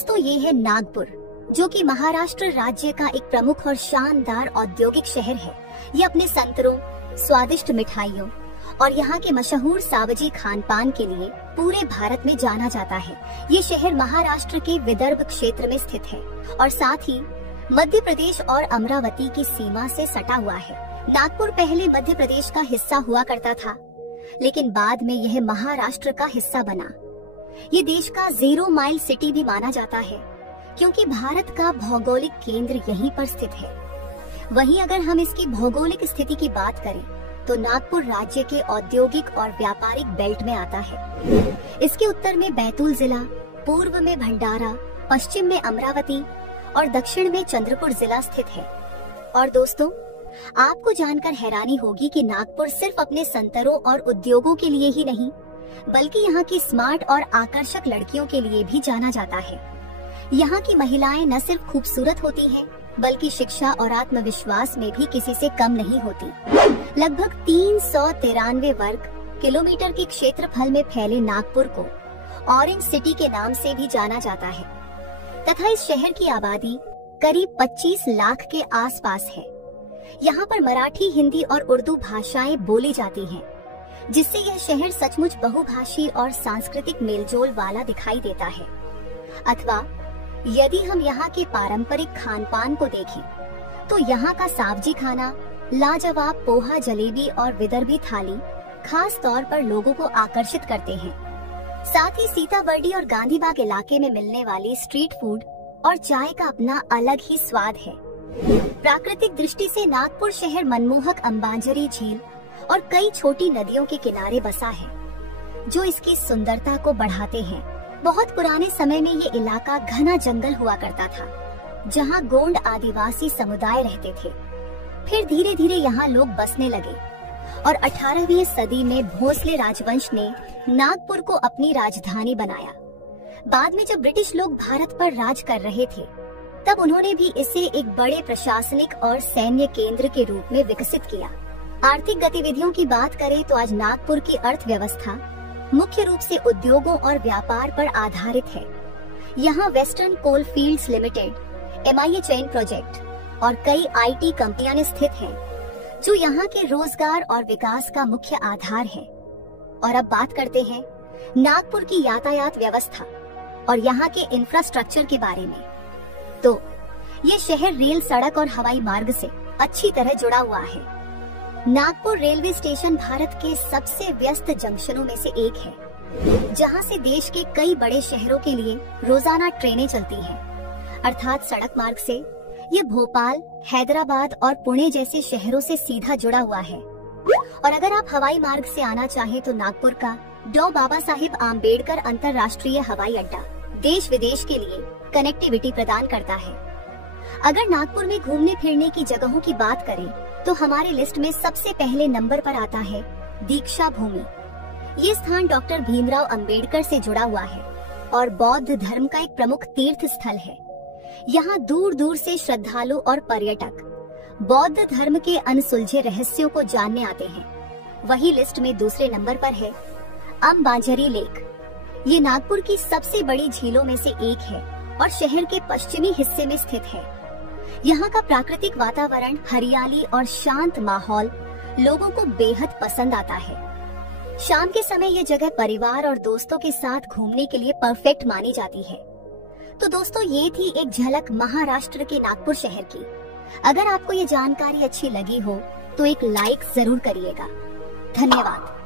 दोस्तों ये है नागपुर, जो कि महाराष्ट्र राज्य का एक प्रमुख और शानदार औद्योगिक शहर है। ये अपने संतरों, स्वादिष्ट मिठाइयों और यहाँ के मशहूर सावजी खान पान के लिए पूरे भारत में जाना जाता है। ये शहर महाराष्ट्र के विदर्भ क्षेत्र में स्थित है और साथ ही मध्य प्रदेश और अमरावती की सीमा से सटा हुआ है। नागपुर पहले मध्य प्रदेश का हिस्सा हुआ करता था, लेकिन बाद में यह महाराष्ट्र का हिस्सा बना। ये देश का 0 माइल सिटी भी माना जाता है, क्योंकि भारत का भौगोलिक केंद्र यहीं पर स्थित है। वहीं अगर हम इसकी भौगोलिक स्थिति की बात करें तो नागपुर राज्य के औद्योगिक और व्यापारिक बेल्ट में आता है। इसके उत्तर में बैतूल जिला, पूर्व में भंडारा, पश्चिम में अमरावती और दक्षिण में चंद्रपुर जिला स्थित है। और दोस्तों, आपको जानकर हैरानी होगी कि नागपुर सिर्फ अपने संतरों और उद्योगों के लिए ही नहीं, बल्कि यहाँ की स्मार्ट और आकर्षक लड़कियों के लिए भी जाना जाता है। यहाँ की महिलाएं न सिर्फ खूबसूरत होती हैं, बल्कि शिक्षा और आत्मविश्वास में भी किसी से कम नहीं होती। लगभग 393 वर्ग किलोमीटर के क्षेत्रफल में फैले नागपुर को ऑरेंज सिटी के नाम से भी जाना जाता है तथा इस शहर की आबादी करीब 25 लाख के आसपास है। यहाँ पर मराठी, हिंदी और उर्दू भाषाएं बोली जाती हैं, जिससे यह शहर सचमुच बहुभाषी और सांस्कृतिक मेलजोल वाला दिखाई देता है। अथवा यदि हम यहाँ के पारंपरिक खान पान को देखें तो यहाँ का सावजी खाना, लाजवाब पोहा, जलेबी और विदर्भी थाली खास तौर पर लोगों को आकर्षित करते हैं। साथ ही सीताबर्डी और गांधीबाग इलाके में मिलने वाली स्ट्रीट फूड और चाय का अपना अलग ही स्वाद है। प्राकृतिक दृष्टि से नागपुर शहर मनमोहक अंबांजरी झील और कई छोटी नदियों के किनारे बसा है, जो इसकी सुंदरता को बढ़ाते हैं। बहुत पुराने समय में ये इलाका घना जंगल हुआ करता था, जहाँ गोंड आदिवासी समुदाय रहते थे। फिर धीरे धीरे यहाँ लोग बसने लगे और 18वीं सदी में भोसले राजवंश ने नागपुर को अपनी राजधानी बनाया। बाद में जब ब्रिटिश लोग भारत पर राज कर रहे थे, तब उन्होंने भी इसे एक बड़े प्रशासनिक और सैन्य केंद्र के रूप में विकसित किया। आर्थिक गतिविधियों की बात करें तो आज नागपुर की अर्थव्यवस्था मुख्य रूप से उद्योगों और व्यापार पर आधारित है। यहाँ Western coalfields limited, MIA chain project और कई IT कंपनियां स्थित हैं, जो यहाँ के रोजगार और विकास का मुख्य आधार है। और अब बात करते हैं नागपुर की यातायात व्यवस्था और यहाँ के इंफ्रास्ट्रक्चर के बारे में। तो ये शहर रेल, सड़क और हवाई मार्ग से अच्छी तरह जुड़ा हुआ है। नागपुर रेलवे स्टेशन भारत के सबसे व्यस्त जंक्शनों में से एक है, जहां से देश के कई बड़े शहरों के लिए रोजाना ट्रेनें चलती हैं। अर्थात सड़क मार्ग से ये भोपाल, हैदराबाद और पुणे जैसे शहरों से सीधा जुड़ा हुआ है। और अगर आप हवाई मार्ग से आना चाहें तो नागपुर का डॉ. बाबा साहेब आम्बेडकर अंतर्राष्ट्रीय हवाई अड्डा देश विदेश के लिए कनेक्टिविटी प्रदान करता है। अगर नागपुर में घूमने फिरने की जगहों की बात करें तो हमारे लिस्ट में सबसे पहले नंबर पर आता है दीक्षा भूमि। ये स्थान डॉक्टर भीमराव अंबेडकर से जुड़ा हुआ है और बौद्ध धर्म का एक प्रमुख तीर्थ स्थल है। यहाँ दूर दूर से श्रद्धालु और पर्यटक बौद्ध धर्म के अनसुलझे रहस्यों को जानने आते हैं। वही लिस्ट में दूसरे नंबर पर है अंबांजरी लेक। ये नागपुर की सबसे बड़ी झीलों में से एक है और शहर के पश्चिमी हिस्से में स्थित है। यहाँ का प्राकृतिक वातावरण, हरियाली और शांत माहौल लोगों को बेहद पसंद आता है। शाम के समय यह जगह परिवार और दोस्तों के साथ घूमने के लिए परफेक्ट मानी जाती है। तो दोस्तों, ये थी एक झलक महाराष्ट्र के नागपुर शहर की। अगर आपको ये जानकारी अच्छी लगी हो तो एक लाइक जरूर करिएगा। धन्यवाद।